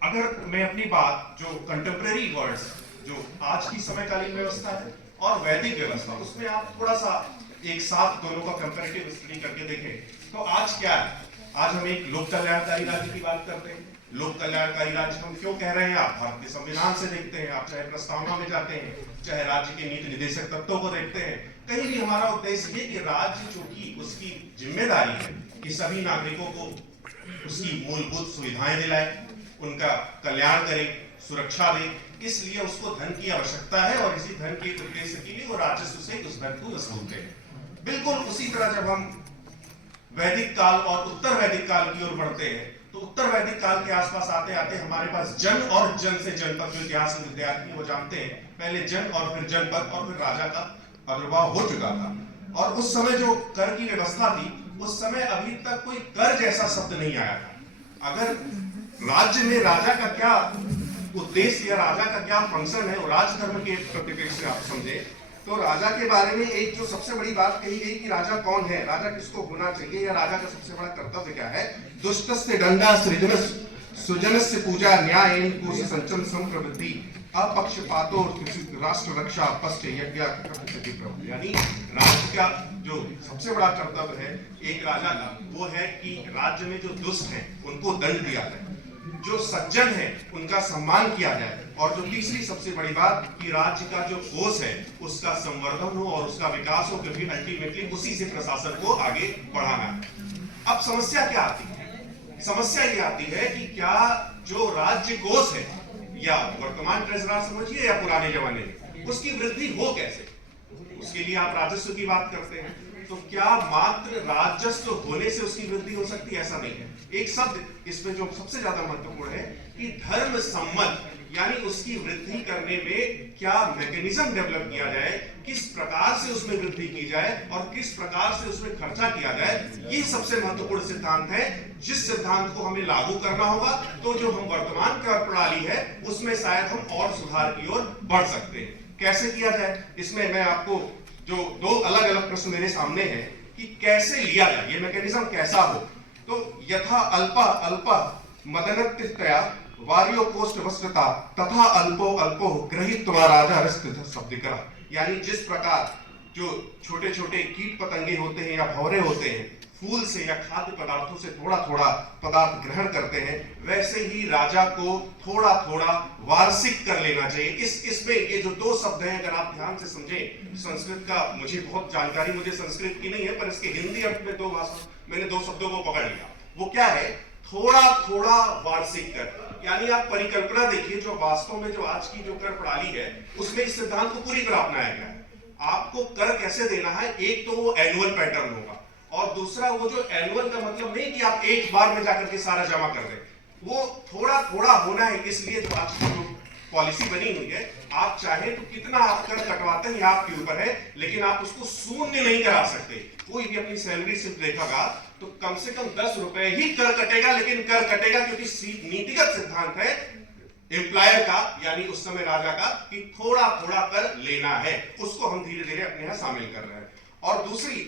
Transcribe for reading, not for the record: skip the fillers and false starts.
अगर मैं अपनी बात जो कंटेम्प्रेरी वर्ड्स जो आज की समयकालीन व्यवस्था है और वैदिक व्यवस्था, उसमें आप थोड़ा सा एक साथ दोनों का कंपैरेटिव स्टडी करके देखें तो आज क्या है। आज हम एक लोक कल्याणकारी राज्य की बात करते हैं। लोक कल्याणकारी राज्य हम क्यों कह रहे हैं, आप भारत के संविधान से देखते हैं, आप चाहे प्रस्तावना में जाते हैं, चाहे राज्य के नीति निर्देशक तत्वों को देखते हैं, कहीं भी हमारा उद्देश्य ये कि राज्य जो कि उसकी जिम्मेदारी है कि सभी नागरिकों को उसकी मूलभूत सुविधाएं दिलाए, उनका कल्याण करे, सुरक्षा दे, इसलिए उसको धन की आवश्यकता है और इसी धन के उद्देश्य के लिए वो राजस्व से उस धन को वसूलते हैं। बिल्कुल उसी तरह जब हम वैदिक काल और उत्तर वैदिक काल की ओर बढ़ते हैं तो उत्तर वैदिक काल के आसपास आते आते हमारे पास जन और जन से जनपद, जो इतिहास के विद्यार्थी वो जानते हैं, पहले जन और फिर जनपद और फिर राजा का आविर्भाव हो चुका था। और उस समय जो कर की व्यवस्था थी, उस समय अभी तक कोई कर जैसा शब्द नहीं आया था। अगर राज्य में राजा का क्या उद्देश्य या राजा का क्या फंक्शन है, राजधर्म के परिप्रेक्ष्य से आप समझे तो राजा के बारे में एक जो सबसे बड़ी बात कही गई कि राजा कौन है, राजा किसको होना चाहिए, या राजा का सबसे बड़ा कर्तव्य क्या है। दुष्टस्य दंडा सुजनस्य पूजा न्याय कोश संचम संप्रवृत्ति अपक्षपातो राष्ट्र रक्षा पश्च यज्ञ। यानी राज्य का जो सबसे बड़ा कर्तव्य है एक राजा का, वो है कि राज्य में जो दुष्ट हैं उनको दंड दिया जाए, जो सज्जन है उनका सम्मान किया जाए, और जो तीसरी सबसे बड़ी बात कि राज्य का जो कोष है उसका संवर्धन हो और उसका विकास हो, क्योंकि अल्टीमेटली उसी से प्रशासन को आगे बढ़ाना है। अब समस्या क्या आती है, समस्या ये आती है कि क्या जो राज्य कोष है, या वर्तमान ट्रेजरर समझिए या पुराने जमाने में, उसकी वृद्धि हो कैसे। उसके लिए आप राजस्व की बात करते हैं, तो क्या मात्र राजस्व होने से उसकी वृद्धि हो सकती है, ऐसा नहीं है। एक शब्द इसमें जो सबसे ज्यादा महत्वपूर्ण है कि धर्म सम्मत, यानी उसकी वृद्धि करने में क्या मैकेनिज्म डेवलप किया जाए, किस प्रकार से उसमें वृद्धि की जाए और किस प्रकार से उसमें खर्चा किया जाए, ये सबसे महत्वपूर्ण सिद्धांत है, जिस सिद्धांत को हमें लागू करना होगा। तो जो हम वर्तमान कर प्रणाली है उसमें शायद हम और सुधार की ओर बढ़ सकते हैं। कैसे किया जाए, इसमें मैं आपको जो दो अलग अलग प्रश्न मेरे सामने हैं कि कैसे लिया जाए, ये मैकेनिज्म कैसा हो। तो यथा अल्पा अल्पा मदनत्यया वार्यो कोष्ठ वस्त्रता तथा अल्पो अल्पो गृहीत्वा राजा रस्क शब्दिकरा। यानी जिस प्रकार जो छोटे छोटे कीट पतंगे होते हैं या भौरे होते हैं, फूल से या खाद्य पदार्थों से थोड़ा थोड़ा पदार्थ ग्रहण करते हैं, वैसे ही राजा को थोड़ा थोड़ा वार्षिक कर लेना चाहिए। इसमें ये जो दो शब्द हैं, अगर आप ध्यान से समझें, संस्कृत का मुझे बहुत जानकारी मुझे संस्कृत की नहीं है, पर इसके हिंदी अर्थ में मैंने दो शब्दों को पकड़ लिया। वो क्या है, थोड़ा थोड़ा वार्षिक कर। यानी आप परिकल्पना देखिए, जो वास्तव में जो आज की जो कर प्रणाली है उसमें इस सिद्धांत को पूरी तरह अपनाया गया है। आपको कर कैसे देना है, एक तो वो एनुअल पैटर्न होगा, और दूसरा वो जो एनुअल का मतलब नहीं कि आप एक बार में जाकर के सारा जमा कर दें, वो थोड़ा थोड़ा होना है। इसलिए जो आज की जो पॉलिसी बनी हुई है, आप चाहे तो कितना आप कर कटवाते हैं आपके ऊपर है, लेकिन आप उसको शून्य नहीं करा सकते। कोई भी अपनी सैलरी स्लिप देखेगा तो कम से कम 10 रुपए ही कर कटेगा, लेकिन कर कटेगा क्योंकि नीतिगत सिद्धांत है एम्प्लॉयर का, यानी उस समय राजा का, कि थोड़ा थोड़ा कर लेना है। उसको हम धीरे धीरे अपने यहां शामिल कर रहे हैं। और दूसरी